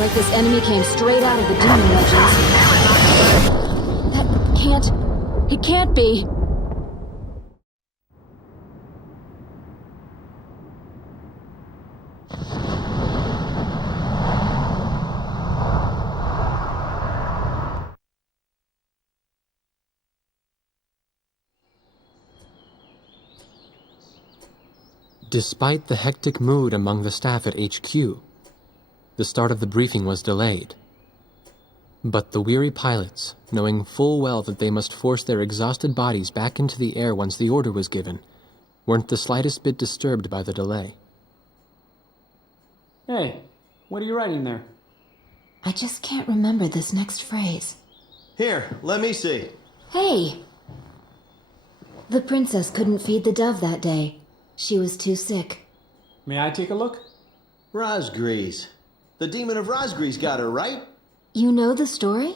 It's like this enemy came straight out of the demon legends. That can't... It can't be. Despite the hectic mood among the staff at HQ, the start of the briefing was delayed. But the weary pilots, knowing full well that they must force their exhausted bodies back into the air once the order was given, weren't the slightest bit disturbed by the delay. Hey, what are you writing there? I just can't remember this next phrase. Here, let me see. Hey! The princess couldn't feed the dove that day. She was too sick. May I take a look? Razgriz. The demon of Razgriz got her, right? You know the story?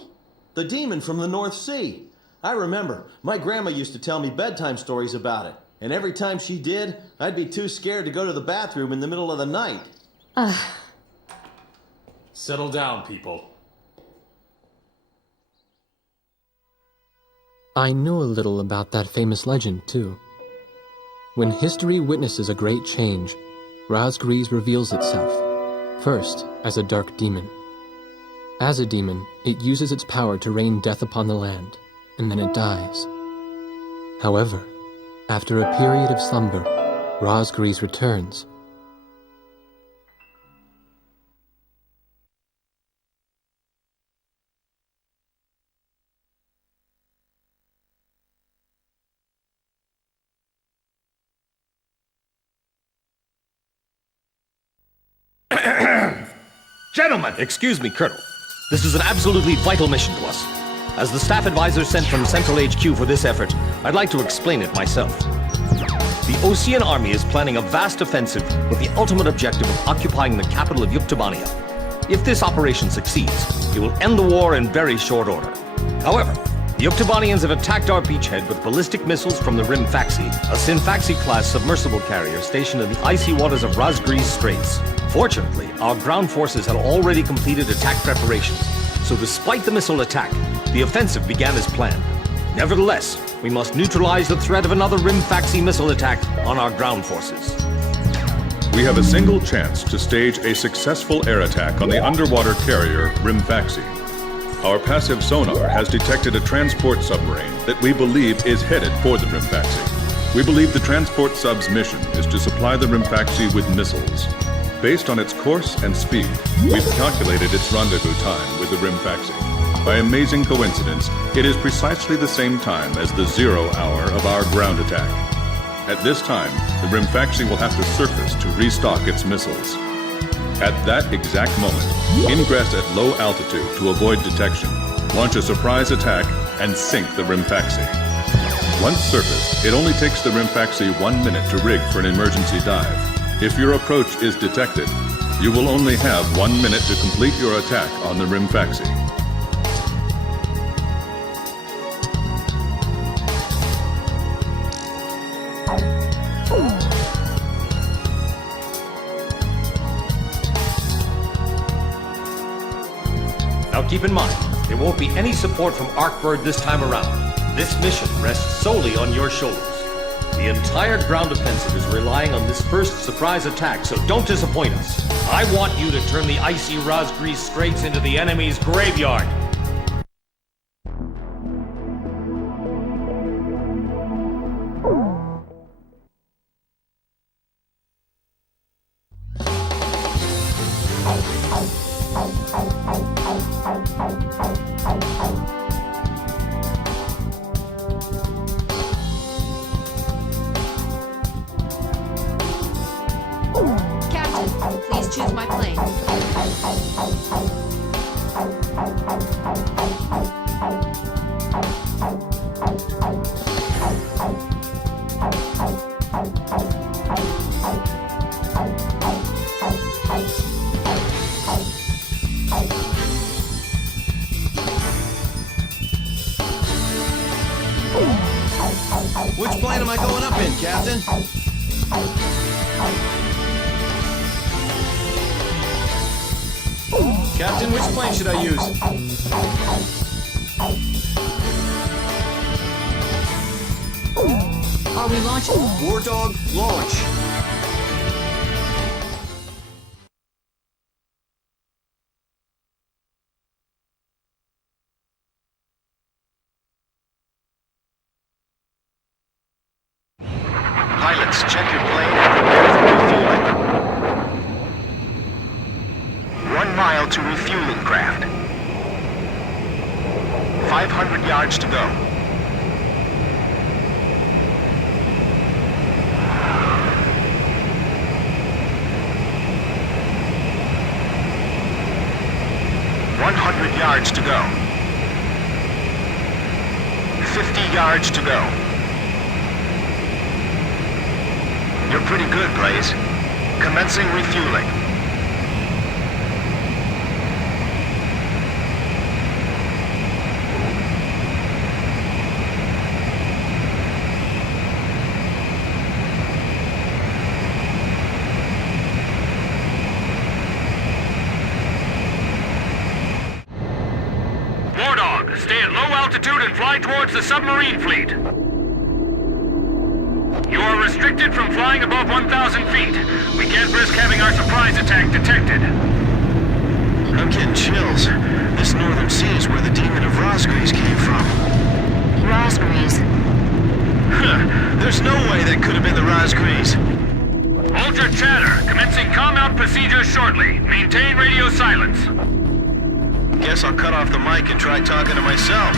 The demon from the North Sea. I remember. My grandma used to tell me bedtime stories about it. And every time she did, I'd be too scared to go to the bathroom in the middle of the night. Settle down, people. I know a little about that famous legend, too. When history witnesses a great change, Razgriz reveals itself, first as a dark demon. As a demon, it uses its power to rain death upon the land, and then it dies. However, after a period of slumber, Razgriz returns. Gentlemen! Excuse me, Colonel. This is an absolutely vital mission to us. As the staff advisor sent from Central HQ for this effort, I'd like to explain it myself. The Osean Army is planning a vast offensive with the ultimate objective of occupying the capital of Yuktobania. If this operation succeeds, it will end the war in very short order. However, the Yuktobanians have attacked our beachhead with ballistic missiles from the Rimfaxi, a Sinfaxi-class submersible carrier stationed in the icy waters of Razgriz Straits. Fortunately, our ground forces had already completed attack preparations, so despite the missile attack, the offensive began as planned. Nevertheless, we must neutralize the threat of another Rimfaxi missile attack on our ground forces. We have a single chance to stage a successful air attack on the underwater carrier Rimfaxi. Our passive sonar has detected a transport submarine that we believe is headed for the Rimfaxi. We believe the transport sub's mission is to supply the Rimfaxi with missiles. Based on its course and speed, we've calculated its rendezvous time with the Rimfaxi. By amazing coincidence, it is precisely the same time as the 0 hour of our ground attack. At this time, the Rimfaxi will have to surface to restock its missiles. At that exact moment, ingress at low altitude to avoid detection, launch a surprise attack, and sink the Rimfaxi. Once surfaced, it only takes the Rimfaxi 1 minute to rig for an emergency dive. If your approach is detected, you will only have 1 minute to complete your attack on the Rimfaxi. Now keep in mind, there won't be any support from Arkbird this time around. This mission rests solely on your shoulders. The entire ground offensive is relying on this first surprise attack, so don't disappoint us. I want you to turn the icy Razgriz Straits into the enemy's graveyard. Please choose my plane. Which plane am I going up in, Captain? Captain, which plane should I use? Are we launching? War Dog, launch. Pilots, check your plane and prepare for refueling. 1 mile to refueling craft. 500 yards to go. Yards to go. 50 yards to go. You're pretty good, Blaze. Commencing refueling. Stay at low altitude and fly towards the submarine fleet. You are restricted from flying above 1,000 feet. We can't risk having our surprise attack detected. I'm getting chills. This northern sea is where the demon of Razgriz came from. Razgriz. There's no way that could have been the Razgriz. Hold your chatter. Commencing comm-out procedures shortly. Maintain radio silence. Guess I'll cut off the mic and try talking to myself.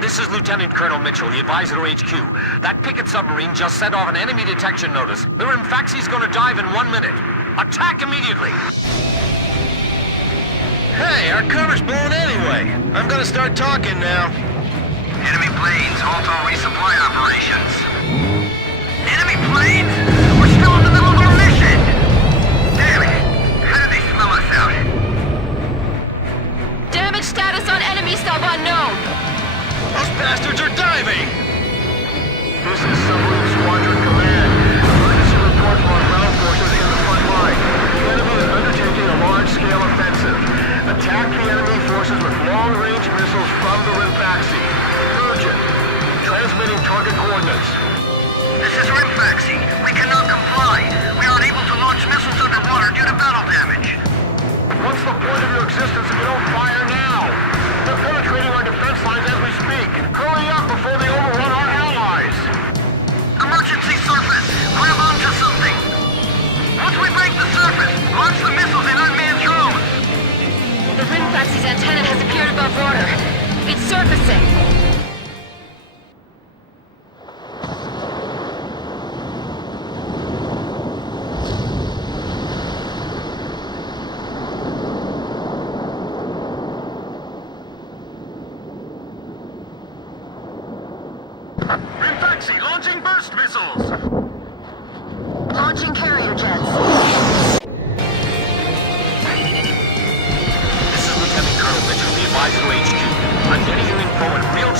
This is Lieutenant Colonel Mitchell, the advisor to HQ. That picket submarine just sent off an enemy detection notice. The Rimfaxi's gonna dive in 1 minute. Attack immediately! Hey, our cover's blown anyway. I'm gonna start talking now. Enemy planes, halt all resupply operations. Enemy planes? We're still in the middle of our mission! Damn it! How did they smell us out? Damage status on enemy sub unknown. Those bastards are diving! This is Submarine Squadron Command. Emergency report from our ground forces in the front line. The enemy is undertaking a large-scale offensive. Attack the enemy forces with long-range missiles from the Rimfaxi. Urgent. Transmitting target coordinates. This is Rimfaxi. We cannot comply. We are unable to launch missiles underwater due to battle damage. What's the point of your existence if you don't fire now? They're penetrating our defense lines as we speak. Hurry up before they overrun our allies! Emergency surface! Grab onto something! Once we break the surface, launch the missiles in unmanned drones! The Rimfaxi's antenna has appeared above water. It's surfacing. Rimfaxi, launching burst missiles! Launching carrier jets. This is Lieutenant Colonel Mitchell, the advisor to HQ. I'm getting you info in real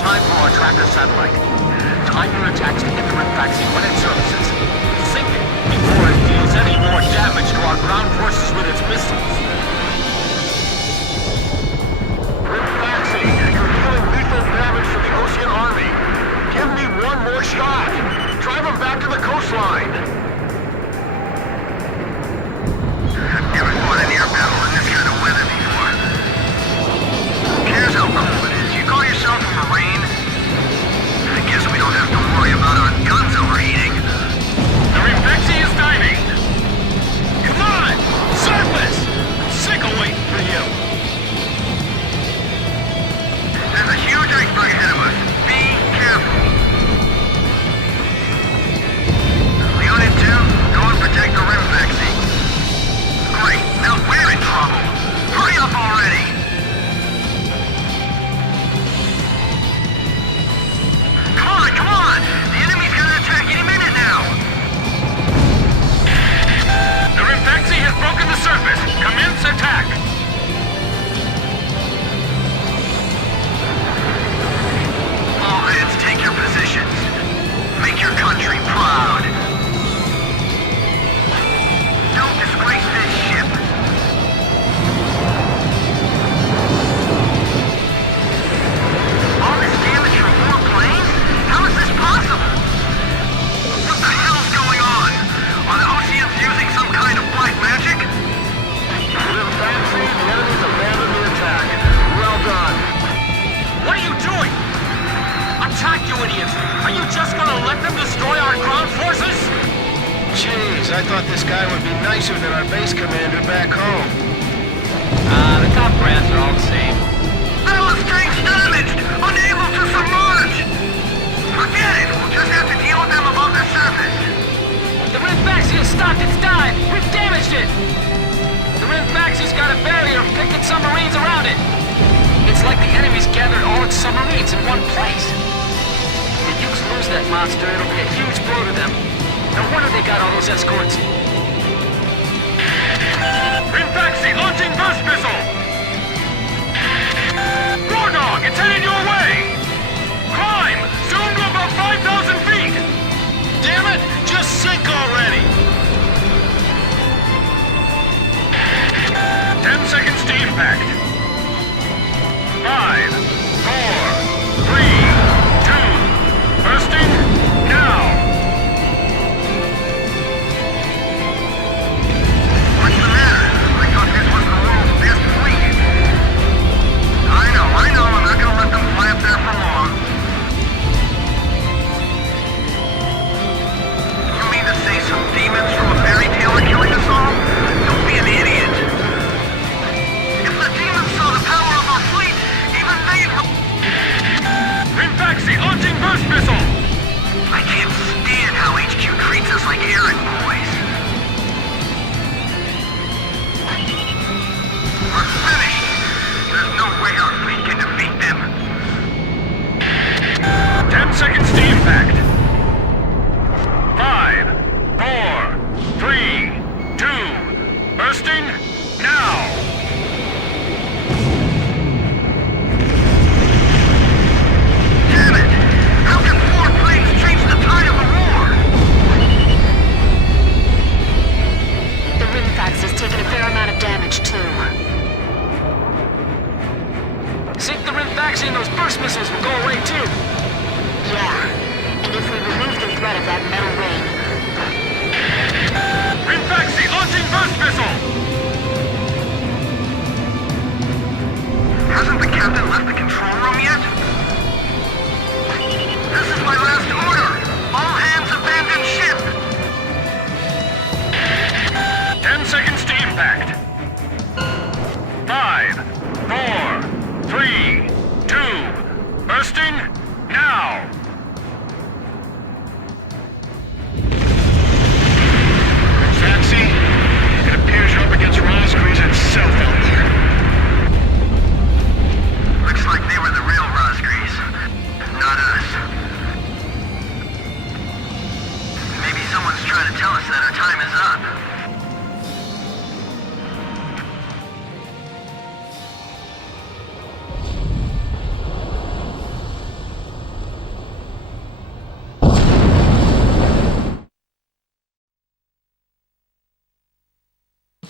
I thought this guy would be nicer than our base commander back home. The top brass are all the same. Battlestrade's damaged! Unable to submerge! Forget it! We'll just have to deal with them above the surface. The Rinfaxi has stopped its dive! We've damaged it! The Rinfaxi's got a barrier of picket submarines around it. It's like the enemy's gathered all its submarines in one place. If you lose that monster, it'll be a huge blow to them. No wonder they got all those escorts. Rinfaxi launching burst missile! War Dog, it's headed your way! Climb! Zoom to about 5,000 feet! Damn it! Just sink already! 10 seconds to impact. 5, 4, 3, 2, bursting, now! What's the matter? I thought this was the world's best fleet. I know. I'm not gonna let them fly up there for long. You mean to say some demons from a fairy tale are killing us all? Don't be an idiot. If the demons saw the power of our fleet, even they'd... Rinfaxi launching burst missile! I can't stand how HQ treats us like errand boys. We're finished! There's no way our fleet can defeat them. 10 seconds to impact. 5, 4, 3, 2, bursting, now! Damn it! How can 4 planes change the tide of the war? The Rinfax has taken a fair amount of damage, too. Sink the Rinfaxi and those burst missiles will go away too. Yeah, and if we remove the threat of that metal rain... Rinfaxi launching burst missile! Hasn't the captain left the control room yet? This is my last order! All hands abandon ship! 10 seconds to impact. 5, 4, 3, 2, bursting, now! Rinfaxi, it appears you're up against Razgriz itself out there. Looks like they were the real Razgriz, not us. Maybe someone's trying to tell us that our time is up.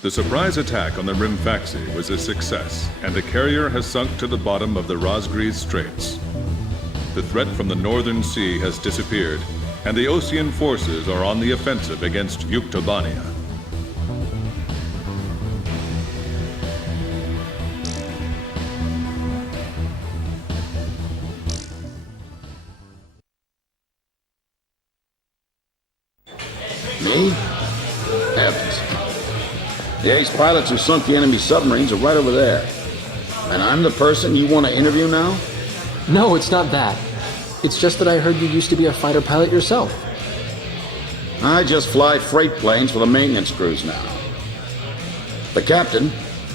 The surprise attack on the Rinfaxi was a success, and the carrier has sunk to the bottom of the Razgriz Straits. The threat from the northern sea has disappeared, and the Osean forces are on the offensive against Yuktobania. Me? Heavens. The ace pilots who sunk the enemy submarines are right over there. And I'm the person you want to interview now? No, it's not that. It's just that I heard you used to be a fighter pilot yourself. I just fly freight planes for the maintenance crews now. The captain,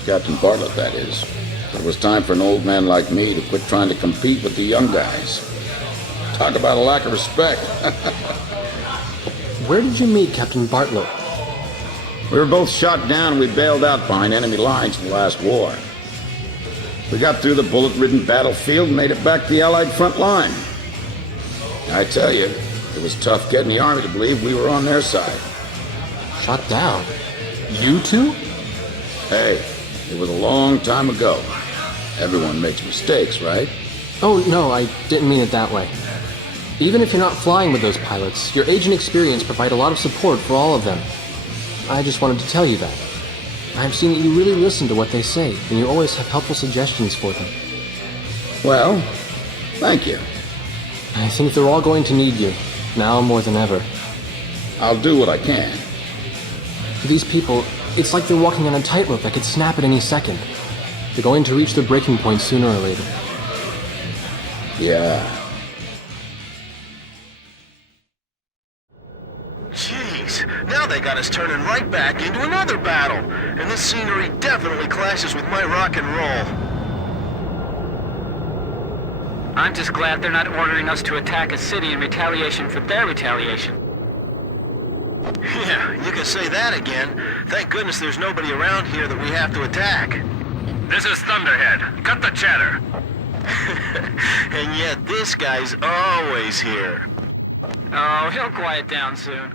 Captain Bartlett that is, it was time for an old man like me to quit trying to compete with the young guys. Talk about a lack of respect. Where did you meet Captain Bartlett? We were both shot down and we bailed out behind enemy lines in the last war. We got through the bullet-ridden battlefield and made it back to the Allied front line. I tell you, it was tough getting the Army to believe we were on their side. Shot down? You two? Hey, it was a long time ago. Everyone makes mistakes, right? Oh, no, I didn't mean it that way. Even if you're not flying with those pilots, your age and experience provide a lot of support for all of them. I just wanted to tell you that. I've seen that you really listen to what they say, and you always have helpful suggestions for them. Well, thank you. I think they're all going to need you, now more than ever. I'll do what I can. These people, it's like they're walking on a tightrope that could snap at any second. They're going to reach the breaking point sooner or later. Yeah. Jeez, now they got us turning right back into another battle. And this scenery definitely clashes with my rock and roll. I'm just glad they're not ordering us to attack a city in retaliation for their retaliation. Yeah, you can say that again. Thank goodness there's nobody around here that we have to attack. This is Thunderhead. Cut the chatter. And yet this guy's always here. Oh, he'll quiet down soon.